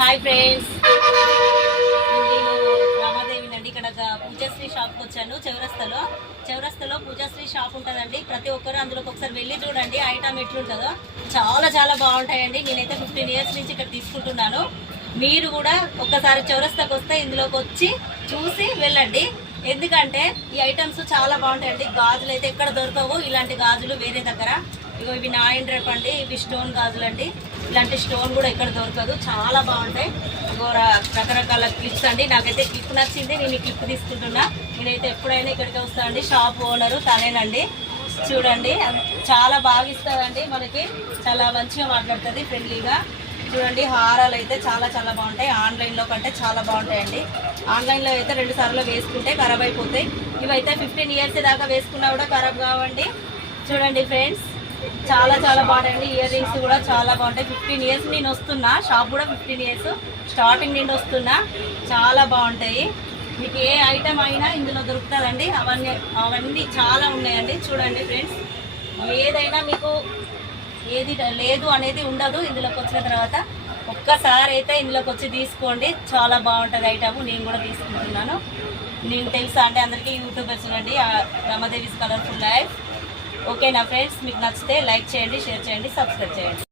Hi friends నేను రామాదేవినండి ఇక్కడ ఒక పూజశ్రీ షాప్కి వచ్చాను చౌరస్తలో. చౌరస్తలో పూజశ్రీ షాప్ ఉంటుందండి. ప్రతి ఒక్కరు అందులోకి ఒకసారి వెళ్ళి చూడండి. ఐటమ్ ఎట్లుంటుందో చాలా చాలా బాగుంటాయండి. నేనైతే ఫిఫ్టీన్ ఇయర్స్ నుంచి ఇక్కడ తీసుకుంటున్నాను. మీరు కూడా ఒక్కసారి చౌరస్తాకి వస్తే ఇందులోకి వచ్చి చూసి వెళ్ళండి. ఎందుకంటే ఈ ఐటమ్స్ చాలా బాగుంటాయండి గాజులు అయితే ఎక్కడ దొరకవు. ఇలాంటి గాజులు వేరే దగ్గర. ఇగో ఇవి నాయన్ రేప్ అండి. ఇవి స్టోన్ గాజులు అండి. ఇలాంటి స్టోన్ కూడా ఇక్కడ దొరకదు. చాలా బాగుంటాయి. ఇగో రకరకాల క్లిప్స్ అండి. నాకైతే క్లిప్ నచ్చింది. నేను ఈ క్లిప్ తీసుకుంటున్నా. నేనైతే ఎప్పుడైనా ఇక్కడికి వస్తానండి షాప్ ఓనరు తనేనండి. చూడండి. చాలా బాగా ఇస్తుందండి మనకి. చాలా మంచిగా మాట్లాడుతుంది. ఫ్రెండ్లీగా. చూడండి హారాలు అయితే చాలా చాలా బాగుంటాయి. ఆన్లైన్లో కంటే చాలా బాగుంటాయండి. ఆన్లైన్లో అయితే రెండు సార్లు వేసుకుంటే ఖరాబ్ అయిపోతాయి. ఇవైతే ఫిఫ్టీన్ ఇయర్స్ దాకా వేసుకున్నా కూడా ఖరాబ్ కావండి. చూడండి ఫ్రెండ్స్ చాలా చాలా బాగుంటాయండి. ఇయర్ రింగ్స్ కూడా చాలా బాగుంటాయి. ఫిఫ్టీన్ ఇయర్స్ నేను వస్తున్నా షాప్ కూడా ఫిఫ్టీన్ ఇయర్స్ స్టార్టింగ్ నుండి వస్తున్నా చాలా బాగుంటాయి. మీకు ఏ ఐటమ్ అయినా ఇందులో దొరుకుతుందండి. అవన్నీ అవన్నీ చాలా ఉన్నాయండి. చూడండి ఫ్రెండ్స్ ఏదైనా మీకు ఏది లేదు అనేది ఉండదు. ఇందులోకి వచ్చిన తర్వాత ఒక్కసారి అయితే ఇందులోకి వచ్చి తీసుకోండి. చాలా బాగుంటుంది ఐటమ్. నేను కూడా తీసుకుంటున్నాను. నేను తెలుసా అంటే అందరికీ యూట్యూబర్స్ చూడండి. Ramadevi's colourful life. ఓకే నా ఫ్రెండ్స్? మీకు నచ్చితే లైక్ చేయండి షేర్ చేయండి సబ్స్క్రైబ్ చేయండి.